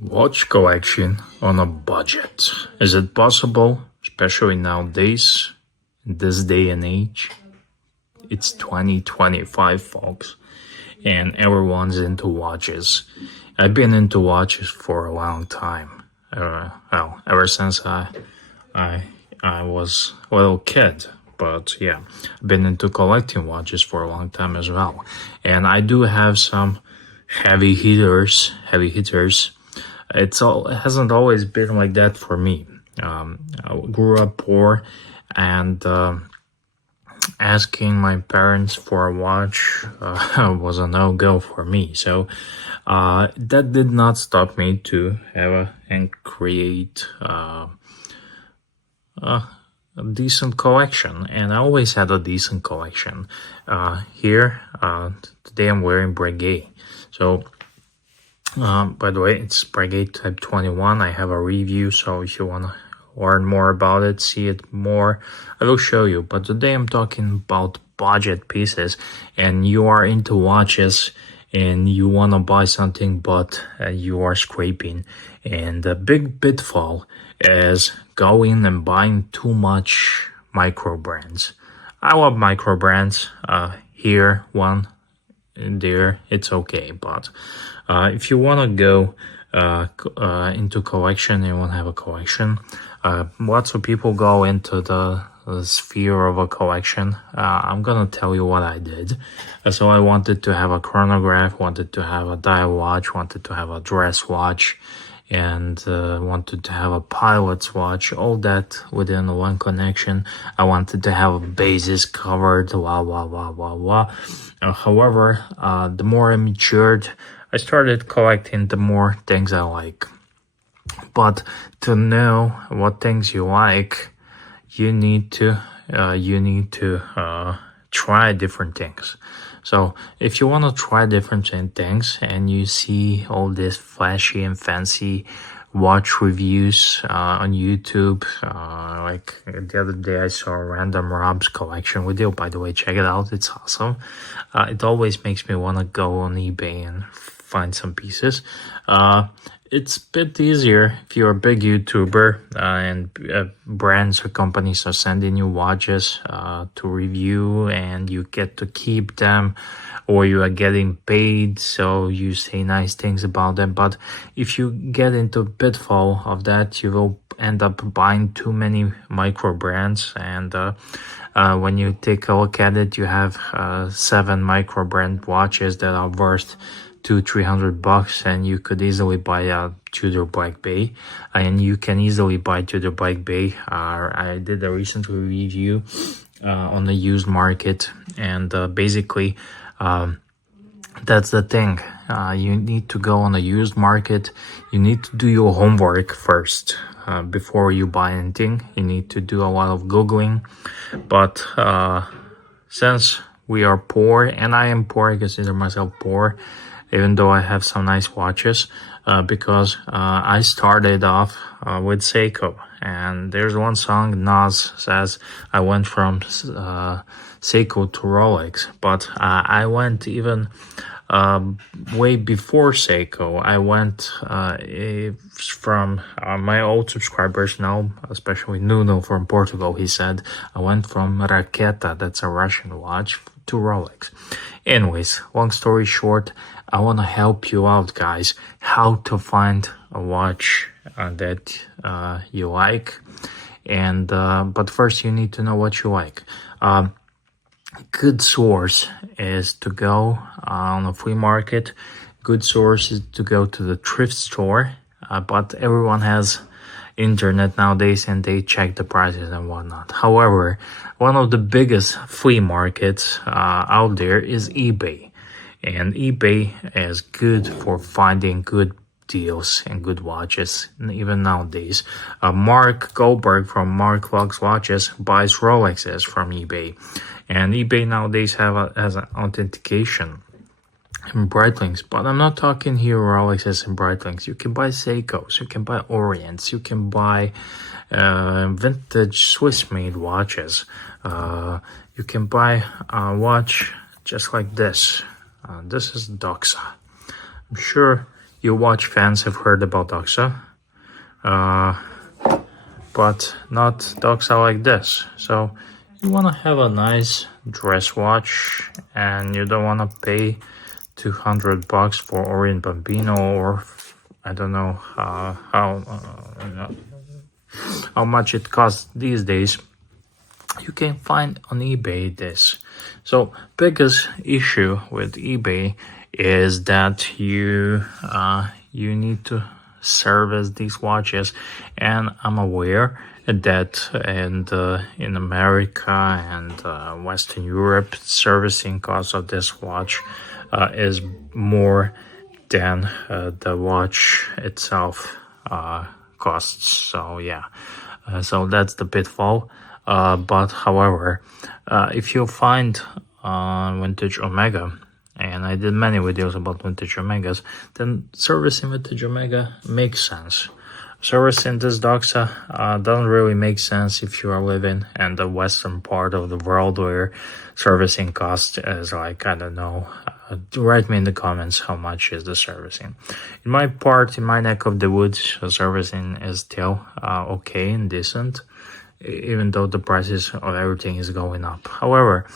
Watch collection on a budget. Is it possible, especially nowadays, in this day and age? It's 2025, folks, and everyone's into watches. I've been into watches for a long time. Ever since I was a little kid. But yeah, I've been into collecting watches for a long time as well. And I do have some heavy hitters. It hasn't always been like that for me. I grew up poor, and asking my parents for a watch was a no-go for me. So that did not stop me to have and create a decent collection, and I always had a decent collection. Here, today I'm wearing Breguet. So, by the way, it's Breguet Type 21. I have a review, so if you want to learn more about it, see it more, I will show you. But today I'm talking about budget pieces, and you are into watches and you want to buy something, but you are scraping. And the big pitfall is going and buying too much micro brands. I love micro brands. Here, one, and there, it's okay. But if you want to go into collection and you want to have a collection, lots of people go into the sphere of a collection. I'm gonna tell you what I did. So I wanted to have a chronograph, wanted to have a dial watch, wanted to have a dress watch, and wanted to have a pilot's watch, all that within one connection. I wanted to have a bases covered, however, the more I matured, I started collecting the more things I like. But to know what things you like, you need to try different things. So if you want to try different things and you see all this flashy and fancy watch reviews on YouTube, like the other day I saw Random Rob's collection video. By the way, check it out, it's awesome. It always makes me want to go on eBay and find some pieces. It's a bit easier if you're a big YouTuber and brands or companies are sending you watches to review, and you get to keep them, or you are getting paid, so you say nice things about them. But if you get into a pitfall of that, you will end up buying too many micro brands, and when you take a look at it, you have 7 micro brand watches that are worth $200-300, and you could easily buy a Tudor Black Bay, and you can easily buy Tudor Black Bay. I did a recent review on the used market, and basically that's the thing. You need to go on the used market. You need to do your homework first before you buy anything. You need to do a lot of Googling, but since we are poor, and I am poor, I consider myself poor, even though I have some nice watches, because I started off with Seiko. And there's one song, Nas says, I went from Seiko to Rolex. But I went even way before Seiko. I went from my old subscribers now, especially Nuno from Portugal, he said, I went from Raketa, that's a Russian watch, to Rolex. Anyways, long story short, I want to help you out, guys, how to find a watch that you like. And but first you need to know what you like. Good source is to go on a flea market. Good source is to go to the thrift store. But everyone has internet nowadays, and they check the prices and whatnot. However, one of the biggest flea markets out there is eBay. And eBay is good for finding good deals and good watches, even nowadays. Mark Goldberg from Mark Vlogs Watches buys Rolexes from eBay. And eBay nowadays has an authentication in Breitlinks. But I'm not talking here Rolexes and Breitlinks. You can buy Seikos, you can buy Orients, you can buy vintage Swiss-made watches. You can buy a watch just like this. This is Doxa. I'm sure you watch fans have heard about Doxa, but not Doxa like this. So you want to have a nice dress watch, and you don't want to pay $200 for Orient Bambino, or I don't know how much it costs these days. You can find on eBay this. So biggest issue with eBay is that you need to service these watches, and I'm aware that in America and Western Europe, servicing cost of this watch is more than the watch itself costs. So yeah, so that's the pitfall. But however, if you find vintage Omega, and I did many videos about vintage Omegas, then servicing vintage Omega makes sense. Servicing this Doxa doesn't really make sense if you are living in the western part of the world, where servicing cost is like, I don't know, write me in the comments how much is the servicing. In my part, in my neck of the woods, servicing is still okay and decent, even though the prices of everything is going up. However,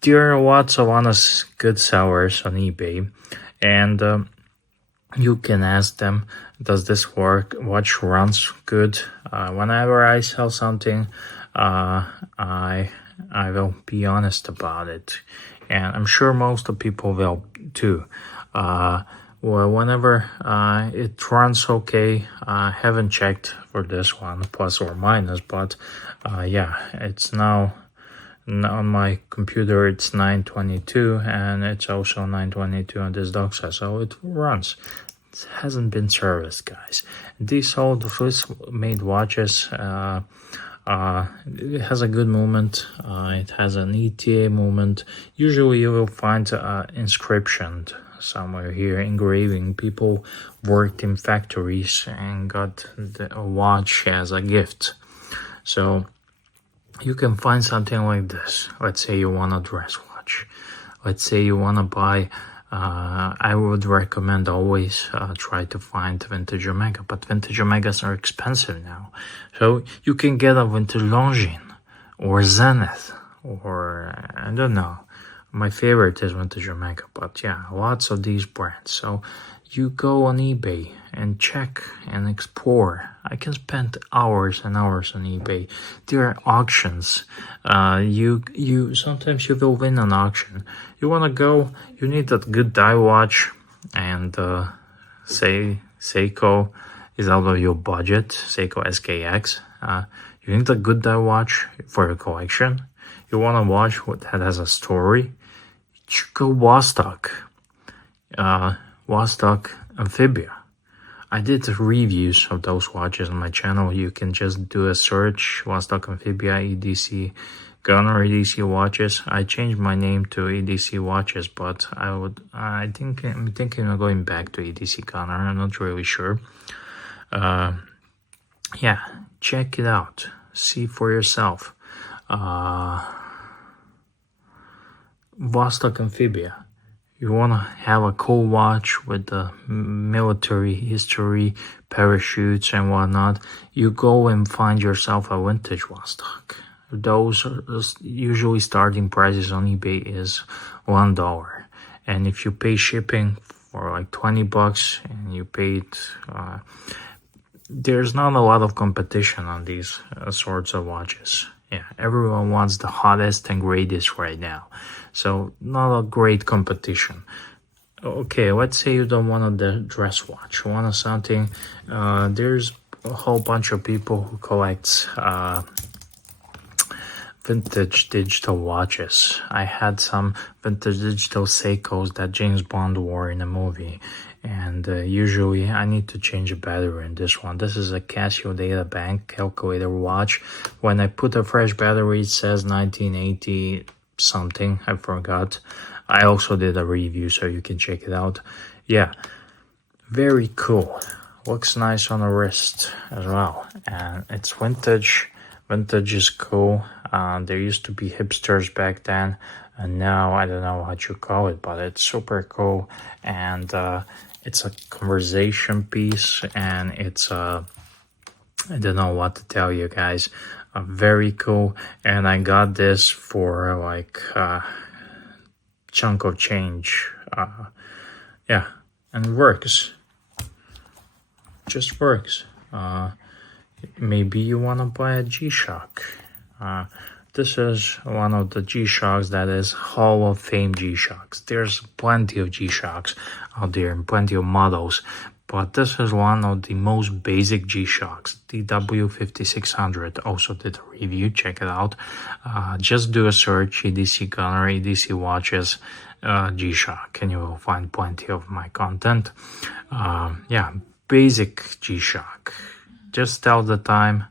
there are lots of honest good sellers on eBay, and you can ask them, does this watch runs good? Whenever I sell something, I will be honest about it, and I'm sure most of people will too. Well, whenever it runs okay, I haven't checked for this one, plus or minus, but yeah, it's now on my computer, it's 922, and it's also 922 on this Doxa, so it runs. It hasn't been serviced, guys. These old Swiss-made watches, it has a good movement. It has an ETA movement. Usually you will find inscription somewhere here, engraving. People worked in factories and got the watch as a gift. So you can find something like this. Let's say you want a dress watch. Let's say you want to buy, I would recommend always try to find vintage Omega, but vintage Omegas are expensive now. So you can get a vintage Longines or Zenith, or I don't know. My favorite is vintage Omega, but yeah, lots of these brands. So you go on eBay and check and explore. I can spend hours and hours on eBay. There are auctions. You sometimes you will win an auction. You wanna go, you need a good die watch, and say Seiko is out of your budget, Seiko SKX. You need a good die watch for your collection. You want a watch that has a story. You go Vostok. Vostok Amphibia. I did reviews of those watches on my channel. You can just do a search, Vostok Amphibia EDC Gunner EDC watches. I changed my name to EDC watches, but I'm thinking of going back to EDC Gunner. I'm not really sure. Yeah, check it out. See for yourself. Vostok Amphibia. You want to have a cool watch with the military history, parachutes and whatnot, you go and find yourself a vintage Vostok. Those are usually starting prices on eBay is $1. And if you pay shipping for like $20 and you paid, there's not a lot of competition on these sorts of watches. Yeah, everyone wants the hottest and greatest right now. So not a great competition. Okay, let's say you don't want a dress watch. You want something, there's a whole bunch of people who collect vintage digital watches. I had some vintage digital Seikos that James Bond wore in a movie. And usually I need to change a battery in this one. This is a Casio Data Bank calculator watch. When I put a fresh battery, it says 1980 something. I forgot. I also did a review, so you can check it out. Yeah, very cool. Looks nice on the wrist as well. And it's vintage. Vintage is cool. There used to be hipsters back then. And now I don't know what you call it, but it's super cool. And it's a conversation piece, and it's I don't know what to tell you guys. Very cool, and I got this for like chunk of change. Yeah, and it works. Just works. Maybe you want to buy a G-Shock. This is one of the G-Shocks that is Hall of Fame G-Shocks. There's plenty of G-Shocks out there and plenty of models, but this is one of the most basic G-Shocks. The W5600 also did a review, check it out. Just do a search, EDC Gunner, EDC Watches, G-Shock, and you will find plenty of my content. Yeah, basic G-Shock. Just tell the time,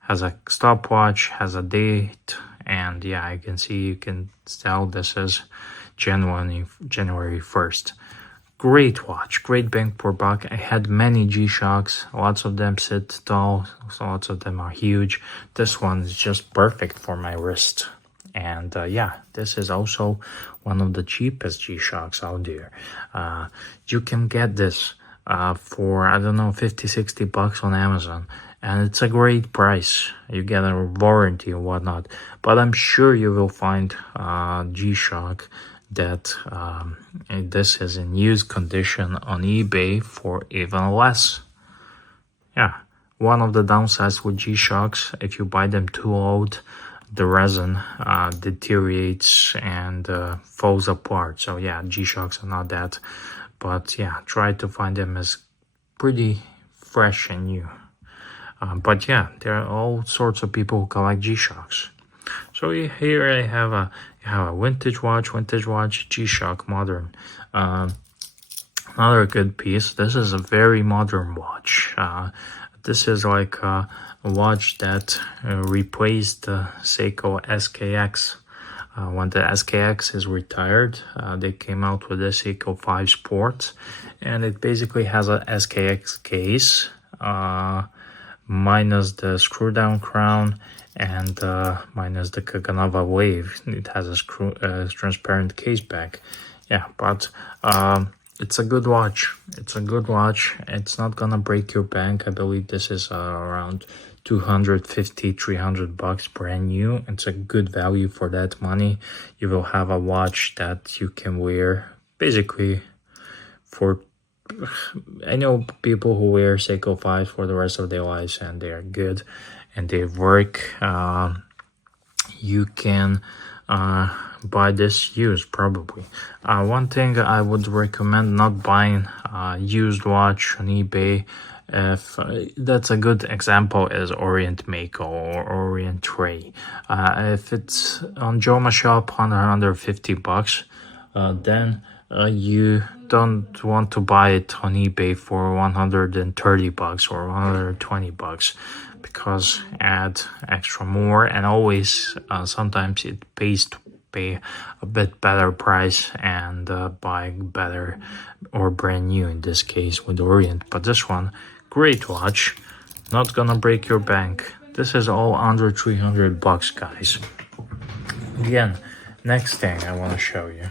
has a stopwatch, has a date, and yeah, you can see, you can tell this is January 1st. Great watch, great bang per buck. I had many G-Shocks, lots of them sit tall, so lots of them are huge. This one is just perfect for my wrist. And yeah, this is also one of the cheapest G-Shocks out there. You can get this for, I don't know, 50-60 bucks on Amazon, and it's a great price. You get a warranty and whatnot, but I'm sure you will find G-Shock that this is in used condition on eBay for even less. Yeah, one of the downsides with G-Shocks, if you buy them too old, the resin deteriorates and falls apart. So yeah, G-Shocks are not that, but yeah, try to find them as pretty fresh and new. But yeah, there are all sorts of people who collect G-Shocks. So here I have a vintage watch, G-Shock modern. Another good piece. This is a very modern watch. This is like a watch that replaced the Seiko SKX. When the SKX is retired, they came out with the Seiko 5 Sport, and it basically has a SKX case, minus the screw down crown and minus the Kaganova wave. It has a transparent case back. Yeah, but it's a good watch. It's a good watch. It's not gonna break your bank. I believe this is around 250-300 bucks brand new. It's a good value for that money. You will have a watch that you can wear basically for, I know people who wear Seiko 5 for the rest of their lives, and they are good and they work. You can buy this used probably. One thing I would recommend, not buying used watch on eBay. If that's a good example is Orient Mako or Orient Tray. If it's on Joma Shop under 50 bucks, then you don't want to buy it on eBay for 130 bucks or 120 bucks, because add extra more, and always sometimes it pays to pay a bit better price and buy better or brand new, in this case with Orient. But this one, great watch, not gonna break your bank. This is all under 300 bucks, guys. Again, next thing I want to show you,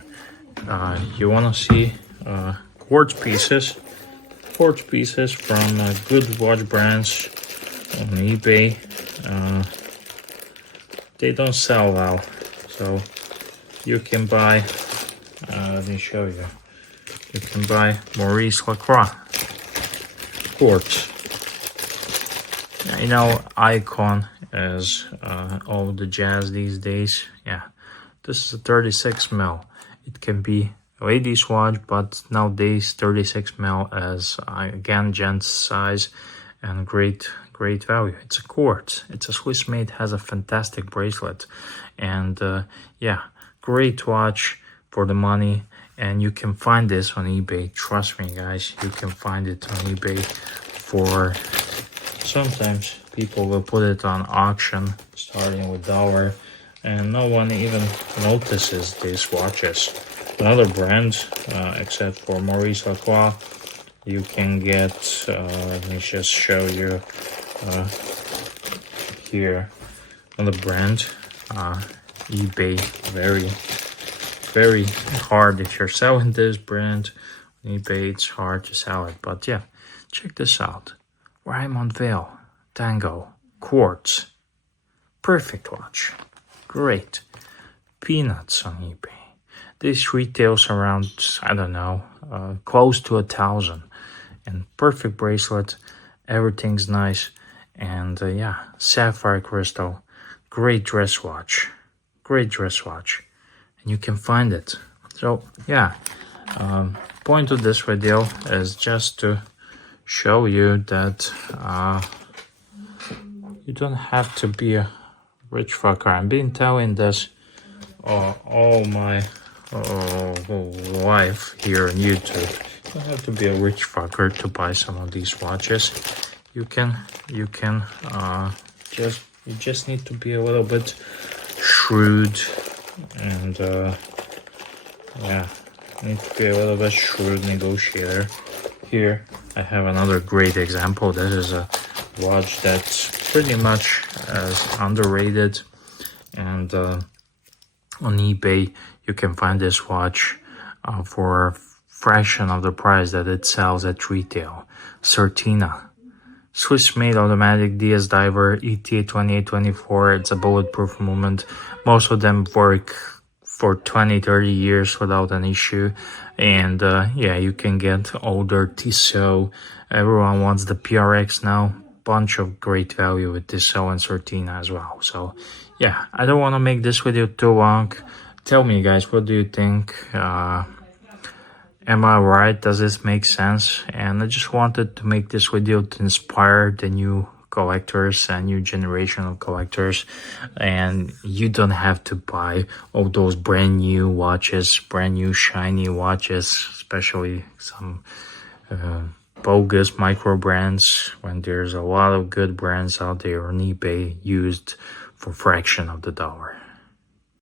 you want to see quartz pieces from good watch brands on eBay. They don't sell well, so you can buy, let me show you, you can buy Maurice Lacroix quartz. You know, Icon is all the jazz these days. Yeah, this is a 36 mil. It can be a ladies watch, but nowadays 36 mil is again gents size, and great value. It's a quartz. It's a Swiss made, has a fantastic bracelet, and yeah, great watch for the money. And you can find this on eBay. Trust me, guys, you can find it on eBay for, sometimes people will put it on auction starting with $1, and no one even notices these watches. Another brand, except for Maurice Lacroix, you can get, let me just show you here, another brand, eBay, very hard if you're selling this brand eBay, it's hard to sell it, but yeah, check this out. Raymond Vale, Tango, Quartz, perfect watch, great. Peanuts on eBay. This retails around, I don't know, close to 1,000. And perfect bracelet, everything's nice. And yeah, sapphire crystal, great dress watch, great dress watch. And you can find it. So yeah, point of this video is just to show you that you don't have to be a rich fucker. I've been telling this all my life here on YouTube. You don't have to be a rich fucker to buy some of these watches. You just need to be a little bit shrewd, and yeah, need to be a little bit shrewd negotiator. Here I have another great example. This is a watch that's pretty much as underrated, and on eBay you can find this watch for a fraction of the price that it sells at retail. Certina, Swiss-made automatic DS diver, ETA 2824. It's a bulletproof movement. Most of them work for 20-30 years without an issue. And yeah, you can get older Tissot. Everyone wants the PRX now. Bunch of great value with Tissot and Certina as well. So yeah, I don't want to make this video too long. Tell me, guys, what do you think? Am I right? Does this make sense? And I just wanted to make this video to inspire the new collectors and new generation of collectors. And you don't have to buy all those brand new watches, brand new shiny watches, especially some bogus micro brands, when there's a lot of good brands out there on eBay used for fraction of the dollar.